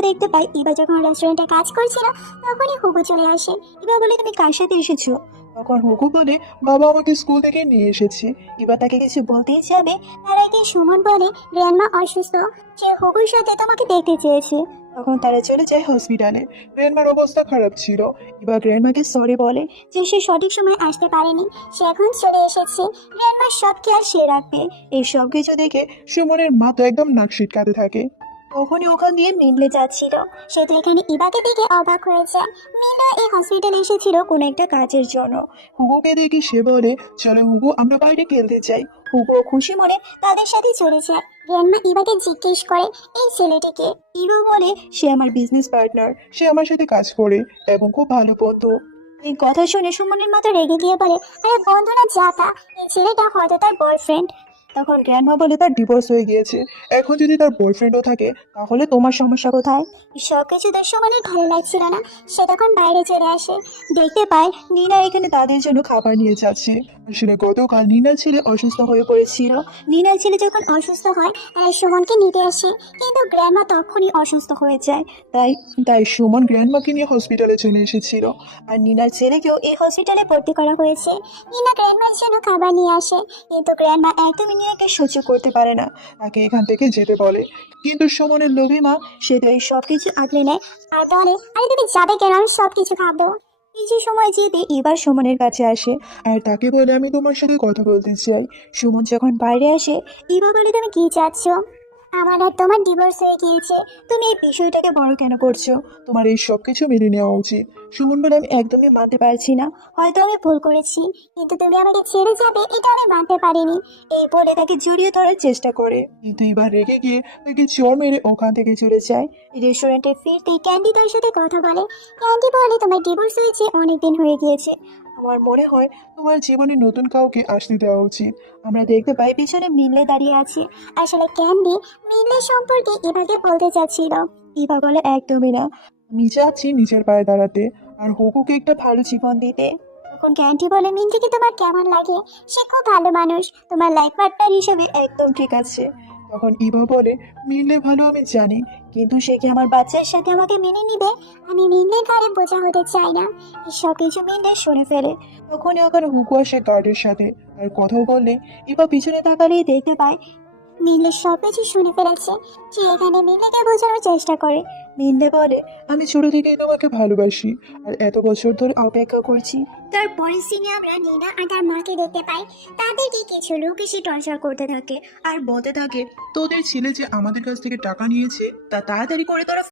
আমরা দেখতে পাই ইবা যখন রেস্টুরেন্টে কাজ করছিল তখনই হুগো চলে আসে। ইবা বলে, তুমি কার সাথে এসেছো? তখন হুগু বলে, বাবা আমাকে স্কুল থেকে নিয়ে এসেছে। এবার তাকে কিছু বলতেই যাবে তার আগে সুমন বলে, গ্র্যান্ডমা অসুস্থ, সে হুগুর সাথে তোমাকে দেখতে চেয়েছে। তখন তারা চলে যায় হসপিটালে। গ্র্যান্ডমার অবস্থা খারাপ ছিল। এবার গ্র্যান্ডমাকে সরি বলে। যে সে সঠিক সময় আসতে পারেনি, সে এখন চলে এসেছে, গ্র্যান্ডমার সব খেয়াল সে রাখবে। এই সব কিছু দেখে সুমনের মা তো একদম নাক সিটকাতে থাকে। তখনই ওখান দিয়ে মিলে যাচ্ছিল, সে তো এখানে ইবাকে দেখে অবাক হয়ে যায়। মিলা এই হসপিটালে এসেছিল কোনো একটা কাজের জন্য। হুগুকে দেখে সে বলে, চলো হুগু আমরা বাইরে খেলতে চাই। হুগো খুশি মনে তাদের সাথে চলে যায়। গ্র্যান্ডমা ইবাকে জিজ্ঞেস করে, এই ছেলেটিকে? ইবা বলে, সে আমার বিজনেস পার্টনার, সে আমার সাথে কাজ করে এবং খুব ভালো বন্ধু। এই কথা শুনে সুমনের মতো রেগে গিয়ে বলে, আরে বন্ধুরা যাতা, এই ছেলেটা হয়তো তার বয়ফ্রেন্ড। তখন গ্র্যান্ডমা বলে, তার ডিভোর্স হয়ে গিয়েছে, এখন যদি তার বয়ফ্রেন্ডও থাকে তাহলে তোমার সমস্যা কোথায়? সব কিছু তো সুমনের ভালো লাগছিল না, সে তখন বাইরে চলে আসে। দেখতে পায় নিনা এখানে তাদের জন্য খাবার নিয়ে যাচ্ছে। আসলে গতকাল নিনার ছেলে অসুস্থ হয়ে পড়েছিল। নিনার ছেলে যখন অসুস্থ হয় তাই সুমনকে নিতে আসে, কিন্তু গ্র্যান্ডমা তখনই অসুস্থ হয়ে যায়। তাই তাই সুমন গ্র্যান্ডমাকে নিয়ে হসপিটালে চলে এসেছিল। আর নিনার ছেলেকেও এই হসপিটালে ভর্তি করা হয়েছে। নিনা গ্র্যান্ডমার জন্য খাবার নিয়ে আসে, কিন্তু গ্র্যান্ডমা একদমই নিনাকে সহ্য করতে পারে না। তাকে এখান থেকে যেতে বলে, কিন্তু সুমনের লোভী মা সে তো এই সব কিছু আগলে নেয় আর বলে, আরে তুমি যাবে কেন, আমি সব কিছু খাবো। কিছু সময় যেতে এবার সুমনের কাছে আসে। আর তাকে বলে, আমি তোমার সাথে কথা বলতে চাই। সুমন যখন বাইরে আসে, ইবা বলে, তুমি কি চাচ্ছ? আমার আর তোমার ডিভোর্স হয়ে গিয়েছে, তুমি এই বিষয়টাকে বড় কেন করছো? তোমার এই সব কিছু মেনে নেওয়া উচিত। সুমন বলে, আমি একদমই মানতে পারছি না। হয়তো আমি ভুল করেছি, কিন্তু তুমি আমাকে ছেড়ে যাবে এটা আমি মানতে পারিনি। এই বলে তাকে জড়িয়ে ধরার চেষ্টা করে। কিন্তু এবার রেগে গিয়ে তাকে চড় মেরে ওখান থেকে চলে যায়। রেস্টুরেন্টে ফিরতেই ক্যান্ডি তার সাথে কথা বলে। ক্যান্ডি বলে, তোমার ডিভোর্স হয়েছে অনেকদিন হয়ে গিয়েছে। আমার মনে হয় তোমার জীবনে নতুন কাউকে আসতে দেওয়া উচিত। আমরা দেখতে পাই পিছনে মিলে দাঁড়িয়ে আছে। আসলে ক্যান্ডি মিলের সম্পর্কে ইভাকে বলতে চাচ্ছিল। ইভা বলে, একদমই না, আমি চাচ্ছি নিজের পায়ে দাঁড়াতে আর হুকুকে একটা ভালো জীবন দিতে। তখন ক্যান্ডি বলে, মিন্টিকে তোমার কেমন লাগে? সে খুব ভালো মানুষ, তোমার লাইফ পার্টনার হিসেবে একদম ঠিক আছে। তখন ইভা বলে, মিললে ভালো আমি জানি, কিন্তু সে কি আমার বাচ্চার সাথে আমাকে মেনে নিবে? আমি মিন্নের ঘরে বোঝা হতে চাই না। এসব কিছু মিন্নে শুনে ফেলে। তখনই ওখানে হুকু আসে গার্ডের সাথে আর কথাও বললে ইভা পিছনে তাকালেই দেখতে পায় মিলে সব কিছু শুনে ফেলেছে। সে এখানে মিলেকে বোঝানোর চেষ্টা করে। মিললে বলে, আমি ছোট থেকেই তোমাকে ভালোবাসি আর এত বছর ধরে অপেক্ষা করছি। তারপরের সিনে আমরা নিনা আর তার মাকে দেখতে পাই। তাদেরকে কিছু লোক এসে টর্চার করতে থাকে আর বলতে থাকে, তোদের ছেলে যে আমাদের কাছ থেকে টাকা নিয়েছে তা তাড়াতাড়ি করে তোরা